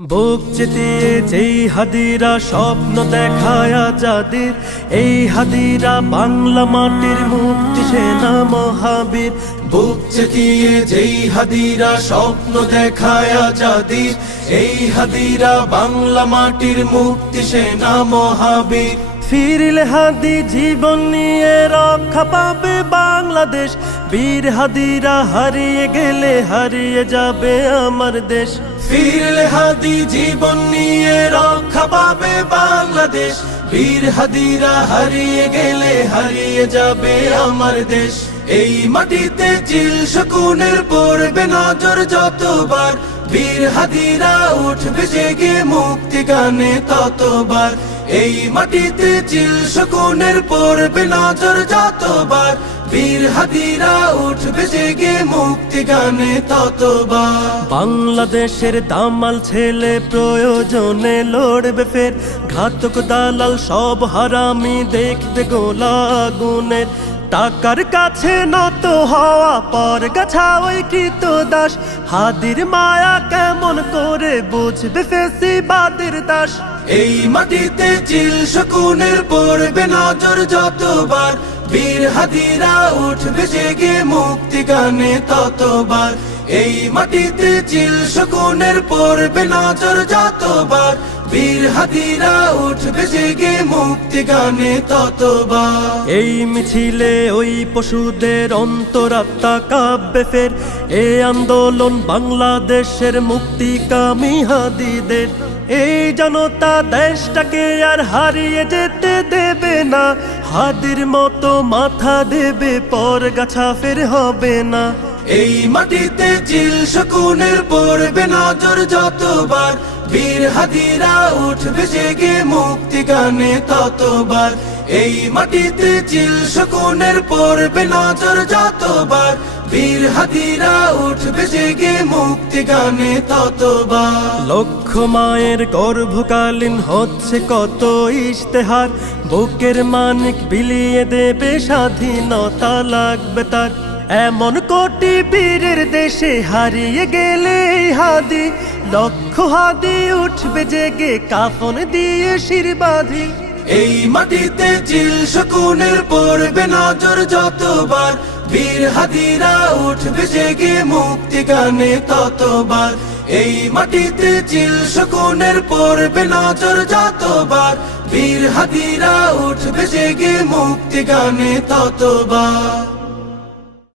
বুক চিতিয়ে যেই হাদিরা স্বপ্ন দেখায় আজাদির, এই হাদিরা বাংলা মাটির মুক্তি সেনা মহাবীর। বুক চিতিয়ে যেই হাদিরা স্বপ্ন দেখায় আজাদির, এই হাদিরা বাংলা মাটির মুক্তি সেনা মহাবীর। ফিরলে হাদি জীবন নিয়ে রক্ষা পাবে বাংলাদেশ, বীর হাদিরা হারিয়ে গেলে হারিয়ে যাবে আমার দেশ। ফিরলে হাদি জীবন নিয়ে রক্ষা পাবে বাংলাদেশ, বীর হাদিরা হারিয়ে গেলে হারিয়ে যাবে আমার দেশ। এই মাটিতে চিল শকুনের পড়বে নজর যতবার, বীর হাদিরা উঠবে জেগে মুক্তি গানে ততবার। এই মাটিতে চিল শকুনের পড়বে নজর যতবার, বীর হাদিরা উঠবে জেগে মুক্তি গানে ততবার। বাংলাদেশের দামাল ছেলে প্রয়োজনে লড়বে ফের, ঘাতক দালাল সব হারামি দেখবে গোলা আগুনের। টাকার কাছে নত হওয়া পর গাছা ওই কৃত দাস, হাদির মায়া কেমন করে বুঝবে ফেসিবাদের দাস। এই মাটিতে চিল শকুনের পড়বে নজর যতবার, বীর হাদিরা উঠবে জেগে মুক্তি গানে ততবার। এই মাটিতে চিল শকুনের পড়বে নজর যতবার, বীর হাদিরা উঠবে জেগে মুক্তি গানে ততবার। এই মিছিলে ওই পশুদের অন্তরাত্মা কাঁপবে ফের, এই আন্দোলন বাংলাদেশের মুক্তিকামী হাদিদের। এই জনতা দেশটাকে আর হারিয়ে যেতে দেবে না, হাদির মতো মাথা দেবে পর গাছা ফের হবে না। এই মাটিতে চিল শকুনের পড়বে নজর যতবার, বীর হাদিরা উঠবে জেগে মুক্তি গানে ততবার। এই মাটিতে চিল শকুনের পড়বে নজর যতবার, বীর হাদিরা উঠবে জেগে মুক্তি গানে ততবার। লক্ষ মায়ের গর্ভকালীন হচ্ছে কত ইশতেহার, বুকের মানিক বিলিয়ে দেবে স্বাধীনতা লাগবে তার। এমন কোটি বীরের দেশে হারিয়ে গেলে হাদি, লক্ষ হাদি উঠবে জেগে কাফন দিয়ে শির বাঁধি। এই মাটিতে চিল শকুনের পড়বে নজর যতবার, বীর হাদিরা উঠবে জেগে মুক্তি গানে ততবার। এই মাটিতে চিল শকুনের পড়বে নজর যতবার, বীর হাদিরা উঠবে জেগে মুক্তি গানে ততবার।